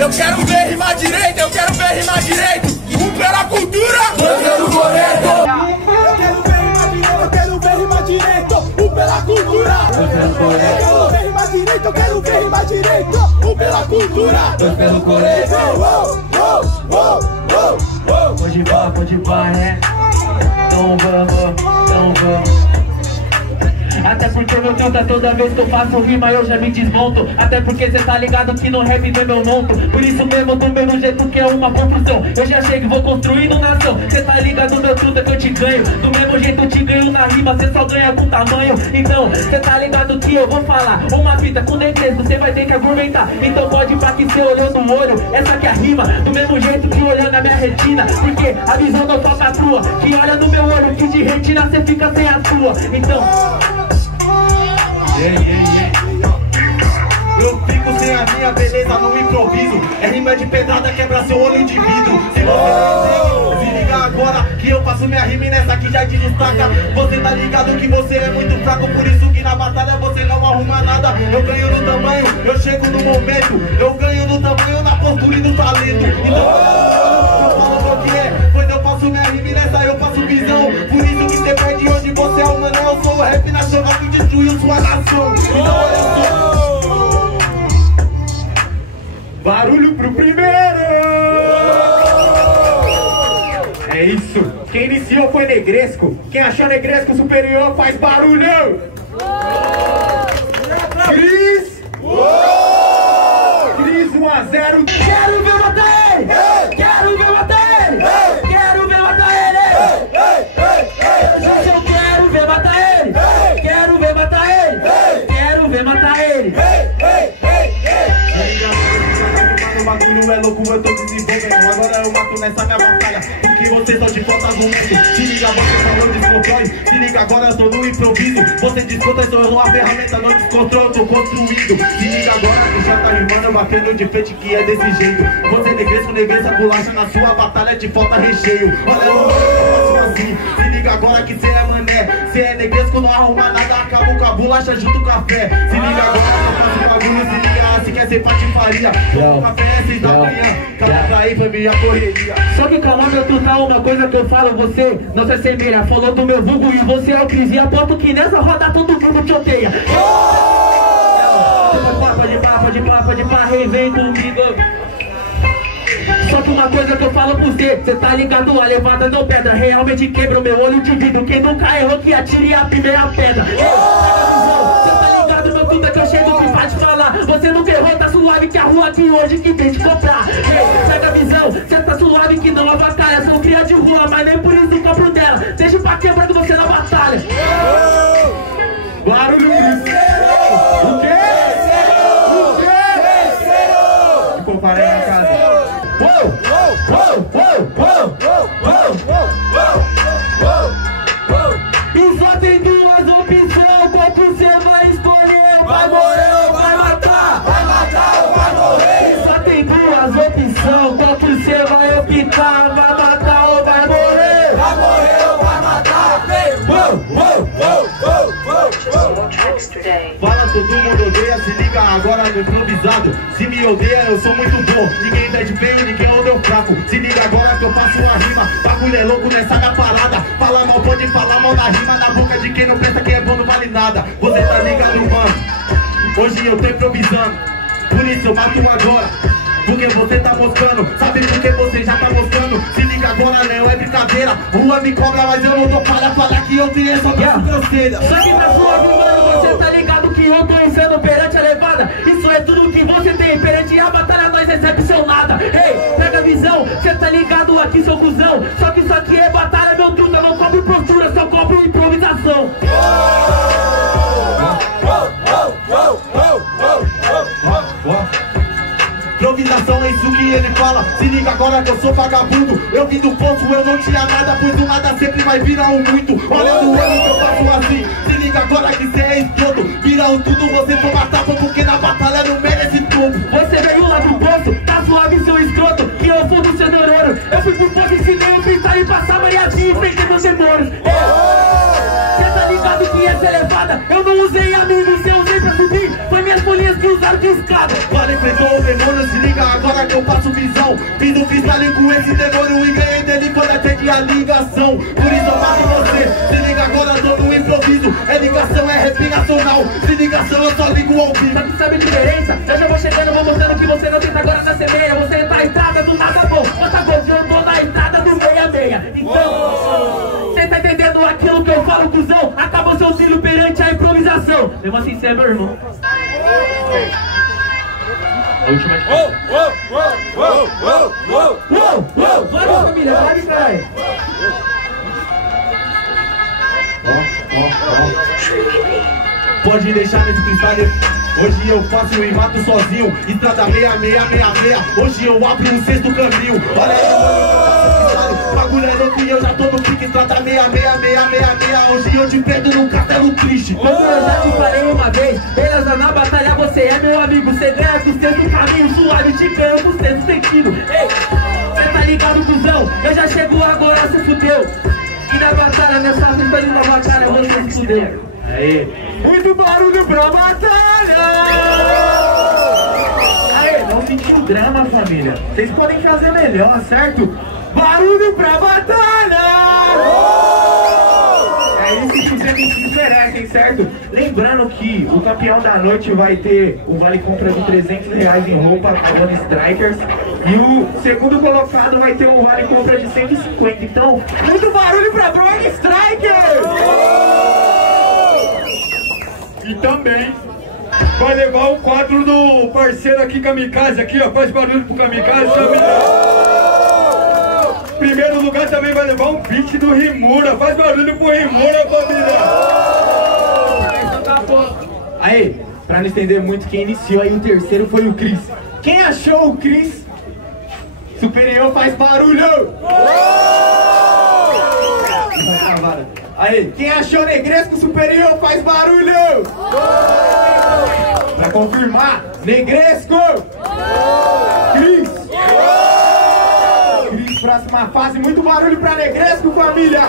Eu quero ver rimar direito, eu quero ver rimar direito. Um pela cultura, dois pelo coreto. Eu quero ver rimar direito, eu quero ver rimar direito. Um pela cultura, dois pelo coreto. Eu quero ver rimar direito, eu quero ver rimar direito. Um pela cultura, dois pelo coreto. Pode pá, né? Então vamos. Até porque meu canta toda vez que eu faço rima eu já me desmonto. Até porque cê tá ligado que no rap vem meu monto. Por isso mesmo, do mesmo jeito que é uma construção, eu já chego e vou construindo nação. Cê tá ligado meu truta que eu te ganho. Do mesmo jeito eu te ganho na rima, cê só ganha com tamanho. Então, cê tá ligado que eu vou falar uma fita com negresco, cê vai ter que argumentar. Então pode ir pra que cê olhou no olho, essa que é a rima. Do mesmo jeito que olhando na minha retina, porque a visão não falta tua. Que olha no meu olho, que de retina cê fica sem a sua. Então... Eu fico sem a minha beleza no improviso. É rima de pedrada, quebra seu olho de vidro. Se você não consegue, se liga agora que eu faço minha rima e nessa aqui já te destaca. Você tá ligado que você é muito fraco, por isso que na batalha você não arruma nada. Eu ganho no tamanho, eu chego no momento. Eu ganho no tamanho, na postura e no talento. Então eu falo qual que é, pois eu faço minha rima e nessa eu faço visão. Por isso que você perde hoje, você é o mané. Eu sou o rap nacional que destruiu sua nação. Então olha só, barulho pro primeiro! É isso! Quem iniciou foi Negresco. Quem achou Negresco superior faz barulho! Cris! Cris 1 a 0. Quero ver matar ele! Quero ver matar ele! Quero ver matar ele! Hoje eu quero ver matar ele! Quero ver matar ele! Quero ver matar ele! O bagulho é louco, eu tô desenvolvendo. Agora eu mato nessa minha batalha, porque você só te falta argumento. Se liga, você falou descontrole. Se liga, agora eu tô no improviso. Você desconta, eu sou uma ferramenta, não descontrole, eu tô construindo. Se liga agora que já tá rimando, batendo de frente que é desse jeito. Você negreza, bolacha na sua batalha te falta recheio. Olha eu faço assim. Se liga agora que cê é mané. Cê é negresco, não arruma nada, acabou com a bolacha junto com café. Se liga agora que eu faço bagulho, se liga, se quer ser patifaria. Tô café. Da manhã, calma aí pra minha correria. Só que calma, meu truta, uma coisa que eu falo, você não se assemelha. Falou do meu vulgo e você é o Cris. E aposto que nessa roda todo mundo te odeia. Pode pá, rei, vem comigo. Só que uma coisa que eu falo pra você, cê tá ligado, a levada não pedra. Realmente quebra o meu olho de vidro. Quem nunca errou que atire a primeira pedra. Cê tá ligado, meu truta, que eu chego que faz falar. Você nunca errou, tá suave que a rua aqui hoje que vem te comprar. Pega a visão, cê tá suave que não avacalha. Sou cria de rua, mas nem por isso compro dela. Deixa pra quebrando você na batalha. Barulho! O quê? Ficou parando na casa. E só tem duas opções, qual que você vai escolher? Vai morrer ou vai matar? Vai matar ou vai morrer? E só tem duas opções, qual que você vai optar? Vai matar ou vai morrer? Vai morrer ou vai matar? Fala, todo mundo odeia, se liga agora no improvisado. Se me odeia, eu sou muito bom. Ninguém tá de feio, ninguém anda eu fraco. Se liga agora que eu faço uma rima. Bagulho é louco nessa minha parada. Fala mal, pode falar mal na rima. Na boca de quem não pensa que é bom não vale nada. Você tá ligado, mano? Hoje eu tô improvisando, por isso eu mato agora. Porque você tá mostrando, sabe por que você já tá mostrando? Se liga agora, não é brincadeira. Rua me cobra, mas eu não dou falha. Falar que eu tirei só pra grosseira. Só que na sua vida, você tá ligado que eu tô insano perante a levada. Isso é tudo que você tem, perante a batalha nós recepcionada. Ei, pega a visão, cê tá ligado aqui, seu cuzão. Só que isso aqui é batalha, meu truta. Não cobre postura, só cobre improvisação. Improvisação é isso que ele fala. Se liga agora que eu sou vagabundo. Eu vim do poço, eu não tinha nada, pois do nada sempre vai virar um muito. Olha no olho que eu faço assim. Se liga agora que cê é escroto. Vira um tudo, você toma tapa, porque na batalha não merece tudo. Você veio lá do poço, tá suave seu escroto, que eu fui do seu neurônio. Eu fui pro poço, ensinei o pintar e passar mariadinho, enfrentei meus demônios. Cê tá ligado que essa elevada eu não usei amigos, eu usei pra subir. Foi minhas folhinhas que usaram. ligado de escada. Vale, enfrentou o demônio, se liga agora que eu passo visão. Fiz um freestyle com esse demônio e ganhei dele quando atendi a ligação. Por isso eu mato você, se liga agora, tô no improviso. É ligação, é rap nacional, se ligação eu só ligo ao vivo. Só que sabe a diferença? Eu já vou chegando, vou mostrando que você não tenta agora na semeia. Você entra na entrada do nada bom, outra coisa, eu tô na entrada do meia-meia. Então, cê tá entendendo aquilo que eu falo, cuzão? Acabou seu filho perante a improvisação. Mesmo assim, cê é meu irmão. A última de Bora, família, vai, caralho. Pode deixar nesse freestyle. Hoje eu faço e mato sozinho. Estrada 6666. Hoje eu abro o sexto caminho. Olha aí, mano, bagulho é louco e eu já tô no pique. Estrada 6666. Hoje eu te pego num castelo triste. Como eu já te falei uma vez, beleza, na batalha você é meu amigo. Você ganha com o sexto caminho, suave, te ganho com o sexto sentido. Ei, cê tá ligado, cuzão? Eu já chego agora, cê fudeu. E na batalha, nessa fita de uma batalha, você se fudeu. Aê, muito barulho pra batalha! Aê, não fique no drama, família. Vocês podem fazer melhor, certo? Barulho pra batalha! É isso que vocês merecem, certo? Lembrando que o campeão da noite vai ter o vale compra de R$300 em roupa Avon Strikers. E o segundo colocado vai ter um vale compra de 150. Então, muito barulho pra Avon Strikers! E também vai levar o quadro do parceiro aqui, Kamikaze, aqui, ó. Faz barulho pro Kamikaze, família. Primeiro lugar também vai levar um beat do Rimura. Faz barulho pro Rimura, família. Aí, pra não estender muito, quem iniciou aí o terceiro foi o Cris. Quem achou o Cris superior faz barulho! Aí, quem achou Negresco superior faz barulho! Pra confirmar, Negresco! Cris! Cris, próxima fase, muito barulho pra Negresco, família!